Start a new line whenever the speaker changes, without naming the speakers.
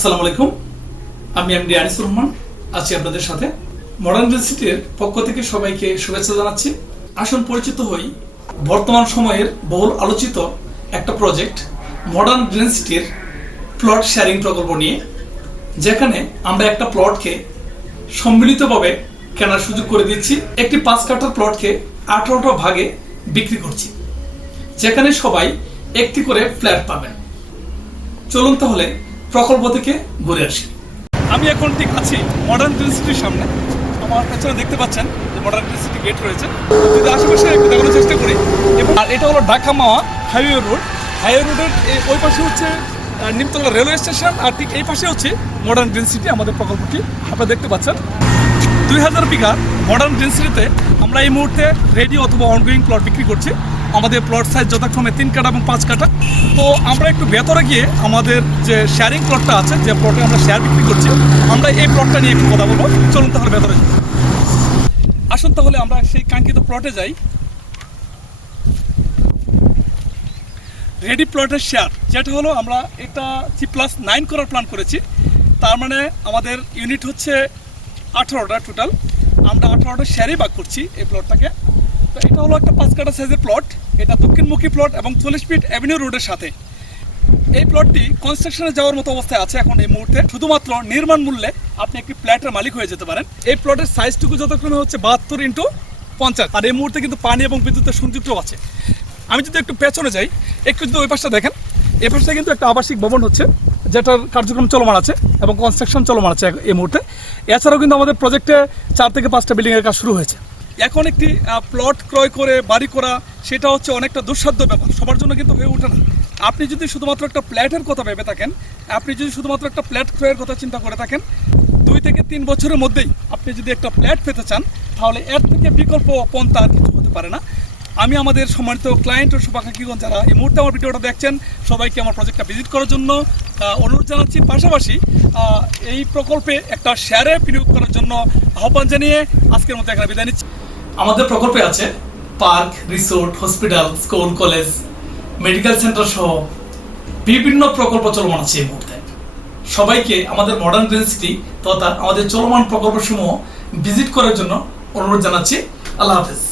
আসসালামু আলাইকুম। আমি এমডি আনিসুর রহমান, আছি আপনাদের সাথে। মডার্ন ইউনিভার্সিটির পক্ষ থেকে সবাইকে শুভেচ্ছা জানাচ্ছি। আসুন পরিচিত হই। বর্তমান সময়ের বহুল আলোচিত একটা প্রজেক্ট, মডার্ন ইউনিভার্সিটির প্লট শেয়ারিং প্রকল্প নিয়ে, যেখানে আমরা একটা প্লটকে সম্মিলিতভাবে কেনার সুযোগ করে দিচ্ছি। একটি পাঁচ কাঠার প্লটকে আঠারোটা ভাগে বিক্রি করছি, যেখানে সবাই একটি করে ফ্ল্যাট পাবেন। চলুন তাহলে প্রকল্প থেকে ঘুরে আসি। আমি এখন ঠিক আছি মডার্ন ইউনিভার্সিটির সামনে। আমার পেছনে দেখতে পাচ্ছেন যে মডার্ন ইউনিভার্সিটি গেট রয়েছে। যদি আশেপাশে একটু দেখানোর চেষ্টা করি, এবং আর এটা হলো Dhaka Mawa highway road highway রোডের ওই পাশে হচ্ছে নিমতলা রেলওয়ে স্টেশন আর ঠিক এই পাশে হচ্ছে মডার্ন ইউনিভার্সিটি আমাদের প্রকল্পটি। আপনারা দেখতে পাচ্ছেন। দুই হাজার বিঘা মডার্ন ডেন্সিটিতে আমরা এই মুহূর্তে রেডি অথবা অনগোয়িং প্লট বিক্রি করছি। আমাদের প্লট সাইজ যথাক্রমে তিন কাটা এবং পাঁচ কাটা তো আমরা একটু ভেতরে গিয়ে আমাদের যে শেয়ারিং প্লটটা আছে, যে প্লটে আমরা শেয়ার বিক্রি করছি, আমরা এই প্লটটা নিয়ে একটু কথা বলব। চলুন তাহলে ভেতরে। আসুন তাহলে আমরা সেই কাঙ্ক্ষিত প্লটে যাই। রেডি প্লটের শেয়ার যেটা হলো আমরা এটা জি প্লাস নাইন করার প্ল্যান করেছি। তার মানে আমাদের ইউনিট হচ্ছে আঠারোটা টোটাল আমরা আঠারোটা শেয়ারই ভাগ করছি এই প্লটটাকে তো এটা হলো একটা পাঁচ কাটা সাইজের প্লট এটা দক্ষিণমুখী প্লট এবং চল্লিশ ফিট অ্যাভিনিউ রোডের সাথে। এই প্লটটি কনস্ট্রাকশনে যাওয়ার মতো অবস্থায় আছে এখন এই মুহূর্তে। শুধুমাত্র নির্মাণ মূল্যে আপনি একটি ফ্ল্যাটের মালিক হয়ে যেতে পারেন। এই প্লটের সাইজটুকু যতক্ষণ হচ্ছে বাহাত্তর ইন্টু পঞ্চাশ। আর এই মুহূর্তে কিন্তু পানি এবং বিদ্যুতের সংযুক্ত আছে। আমি যদি একটু পেছনে যাই, একটু যদি ওই পাশটা দেখেন এই পাশটা কিন্তু একটা আবাসিক ভবন হচ্ছে, যেটার কার্যক্রম চলমান আছে এবং কনস্ট্রাকশন চলমান আছে এই মুহূর্তে। এছাড়াও কিন্তু আমাদের প্রজেক্টে চার থেকে পাঁচটা বিল্ডিংয়ের কাজ শুরু হয়েছে। এখন একটি প্লট ক্রয় করে, বাড়ি করা, সেটা হচ্ছে অনেকটা দুঃসাধ্য ব্যাপার। সবার জন্য কিন্তু হয়ে ওঠে না। আপনি যদি শুধুমাত্র একটা ফ্ল্যাটের কথা ভেবে থাকেন, আপনি যদি শুধুমাত্র একটা ফ্ল্যাট ক্রয়ের কথা চিন্তা করে থাকেন, দুই থেকে তিন বছরের মধ্যেই আপনি যদি একটা ফ্ল্যাট পেতে চান, তাহলে এর থেকে বিকল্প পন্থা আর কিছু হতে পারে না। আমি আমাদের সম্মানিত ক্লায়েন্ট ও শুভাকাঙ্ক্ষীগণ যারা এই মুহূর্তে আমার ভিডিওটা দেখছেন, সবাইকে আমার প্রজেক্টটা ভিজিট করার জন্য অনুরোধ জানাচ্ছি। পাশাপাশি এই প্রকল্পে একটা শেয়ারে বিনিয়োগ করার জন্য আহ্বান জানিয়ে আজকের মতো এখানে বিদায় নিচ্ছি। আমাদের প্রকল্পে আছে park, resort, hospital, school, college, medical centre সহ বিভিন্ন প্রকল্প চলমান আছে এই মুহূর্তে। সবাইকে আমাদের মডার্ন গ্রিন সিটি তথা আমাদের চলমান প্রকল্পসমূহ ভিজিট করার জন্য অনুরোধ জানাচ্ছি। আল্লাহ হাফেজ।